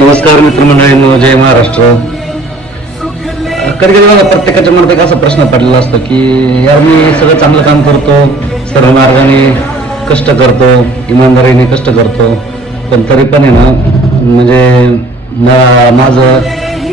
नमस्कार मित्रमंडळींनो जय महाराष्ट्र. कधी कधी बघा प्रत्येकाच्या मनात एक असा प्रश्न पडलेला असतो की यार मी सगळं चांगलं काम करतो सर्व मार्गाने कष्ट करतो इमानदारीने कष्ट करतो पण तरी पण आहे ना म्हणजे माझं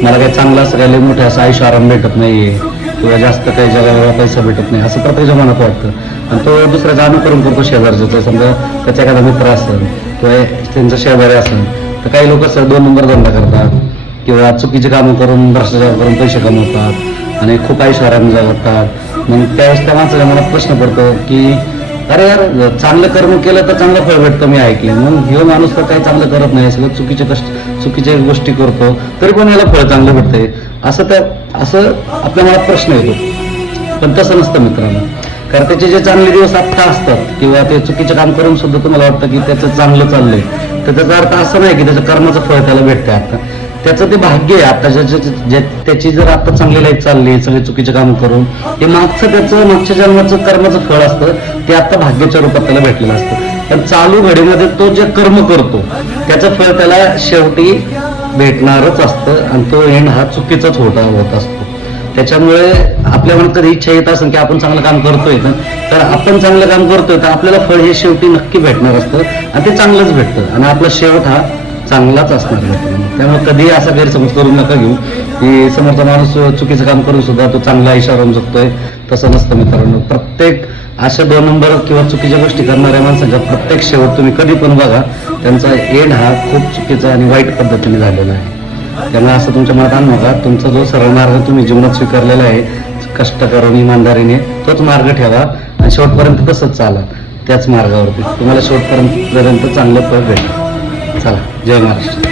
मला काही चांगलं असं काही लई मोठं असं आयुष्य आराम भेटत नाही आहे किंवा जास्त काही जगावर पैसा भेटत नाही असं प्रत्येकाच्या मनात वाटतं. आणि तो दुसऱ्याचा अनुकरण करतो शेजारच्याचं समजा त्याचा एखादा मित्र असेल किंवा त्यांचा शेजारी असेल तर काही लोक सर दोन नंबर धंदा करतात किंवा चुकीचे कामं करून भ्रष्टाचार करून पैसे कमवतात आणि खूप ऐश्वर्याने जगतात. मग त्यावेळेस त्या माणसाला मला प्रश्न पडतो की अरे यार चांगलं कर्म केलं तर चांगलं फळ भेटतं मी ऐकले मग हे माणूस तर काही चांगलं करत नाही सगळं चुकीचे कष्ट चुकीच्या गोष्टी करतो तरी पण याला फळ चांगलं भेटतंय. असं त्या असं आपल्या मनात प्रश्न येतो. पण तसं नसतं मित्रांनो. कारण त्याचे जे चांगले दिवस आत्ता असतात किंवा ते चुकीचे काम करून सुद्धा तुम्हाला वाटतं की त्याचं चांगलं चाललंय. तर त्याचा अर्थ असं नाही की त्याचं कर्माचं फळ त्याला भेटतंय आता. त्याचं ते भाग्य आहे. आता त्याची जर आता चांगली लाईफ चालली सगळे चुकीचे काम करून ते मागचं त्याचं मागच्या जन्माचं कर्माचं फळ असतं ते आता भाग्याच्या रूपात त्याला भेटलेलं असतं. पण चालू घडीमध्ये तो जे कर्म करतो त्याचं फळ त्याला शेवटी भेटणारच असतं आणि तो एंड हा चुकीचाच होता होत असतो. त्याच्यामुळे आपल्या मनात इच्छा येत असेल की आपण चांगलं काम करतोय तर आपण चांगलं काम करतोय तर आपल्याला फळ हे शेवटी नक्की भेटणार असतं आणि ते चांगलंच भेटतं. आणि आपला शेवट हा चांगलाच असणार त्यामुळे कधीही असा गैरसमज करू नका घेऊ की समोरचा माणूस चुकीचं काम करून सुद्धा तो चांगला इशारा राहू शकतोय तसं नसतं मित्रांनो. प्रत्येक अशा दोन नंबर किंवा चुकीच्या गोष्टी करणाऱ्या माणसाच्या प्रत्येक शेवट तुम्ही कधी पण बघा त्यांचा एंड हा खूप चुकीचा आणि वाईट पद्धतीने झालेला आहे. त्यांना असं तुमच्या मनात आणू नका तुमचा जो सरळ मार्ग तुम्ही जीवनात स्वीकारलेला आहे कष्ट करून इमानदारीने तोच मार्ग ठेवा आणि शेवटपर्यंत तसंच चाला. त्याच मार्गावरती. तुम्हाला शेवटपर्यंत पर्यंत चांगलं फळ भेटेल. चला. जय महाराष्ट्र.